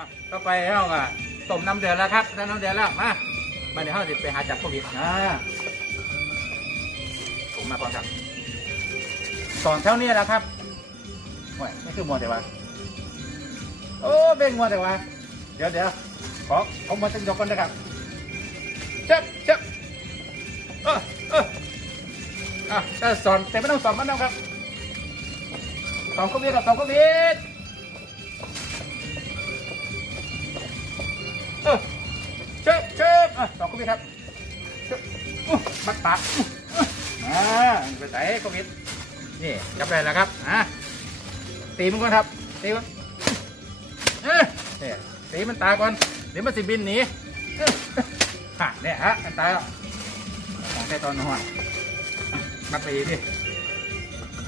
อะต่อไปเราก็ต้มน้ำเดือดแล้วครับน้ำเดือดแล้วมามาเดี๋ยวเราไปหาจับโควิดอ่าผมมาก่อนครับสอนเท่านี้แล้วครับโอ้ยนี่คือมัวแต่ว่าโอ้เบ่งมัวแต่ว่าเดี๋ยวเดี๋ยวขอเอามาตั้งยกก่อนนะครับเจ็บเจ็บเออเอออะถ้าสอนแต่ไม่ต้องสอนมันนะครับสอนโควิดกับสอนโควิด เออเชิบเชิบอะสองโควิดครับเชิบอุ๊ยมัดปากอุ๊ยอ่าไปใส่โควิดนี่จับได้แล้วครับอะตีมันก่อนครับตีมันเอ้ยเนี่ยตีมันตายก่อนเดี๋ยวมันสิบินหนีเอ้ยฮะเนี่ยฮะมันตายแล้วของแค่ตอนนอนมัดไปอีดิ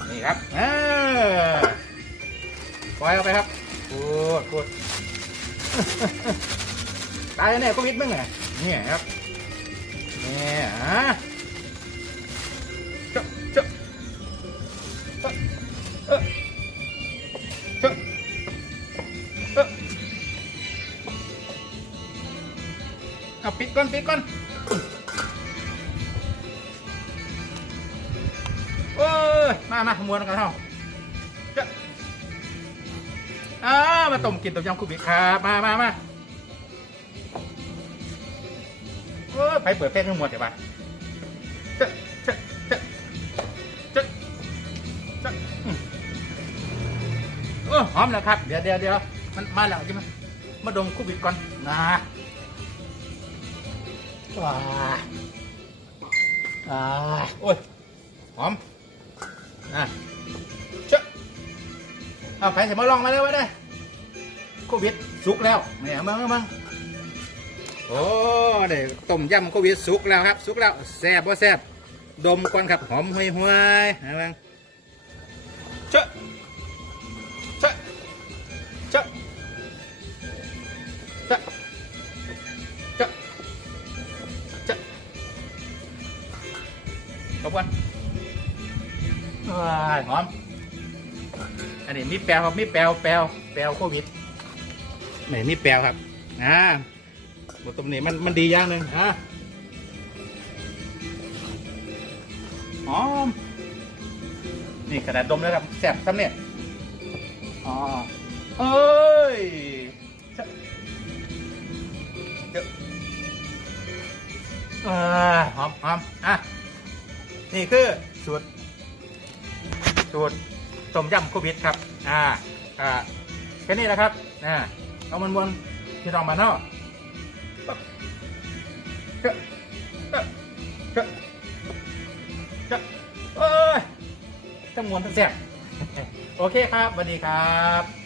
นี่ครับเออปล่อยเอาไปครับพูดพูด ตายแน่โควิดมึงไงเนี่ยครับเนี่ยฮะเจ้าเจ้าเออเออเจ้าเออเอาปิดก่อนปิดก่อนโอ้ยมามามวนกันเท่าเจ้าอ้ามาต้มกินต้มยำคุบิครับ มามามา เออไปเปิดเพลงทั้งหมดเดี๋ยวมาเจ๊ะเจ๊ะเจ๊ะเจ๊ะเจ๊ะอืมเออหอมแล้วครับ เดี๋ยวเดี๋ยวเดี๋ยวมันมาแล้วใช่ไหมมาดมคูบิดก่อนนะว้าอ่าโอ้ยหอมอะเจ๊ะเอาไปเสร็จมาลองมาเลยไว้ได้โควิดสุกแล้วเนี่ยมึงมึง โอ้เดี๋ยวต้มยำโควิดสุกแล้วครับ สุกแล้วแซ่บว่าแซ่บดมก่อนครับหอมห่วยห่วยๆนะมึงเชอะเชอะเชอะเชอะเชอะเชอะขอบคุณว้ายหอม อันนี้มีแปลวครับมีแปลวแปลวแปลวโควิดนี่มีแปลวครับอ่า บทตรงนี้มันมันดีอย่างหนึ่งฮะหอม นี่ขนาดดมแล้วครับแสบซ้ำเนี่ยอ๋อเอ้ยเจ้าเจ้าอ่าหอมหอมอะ นี่คือสูตรสูตรต้มยำโควิดครับ อ่า อ่าแค่นี้แหละครับ อ่า เอามันวนที่รองมาเนาะ กะกะกะกะเอ้ยทั้งมวนทั้งแซ่บโอเคครับสวัสดีครับ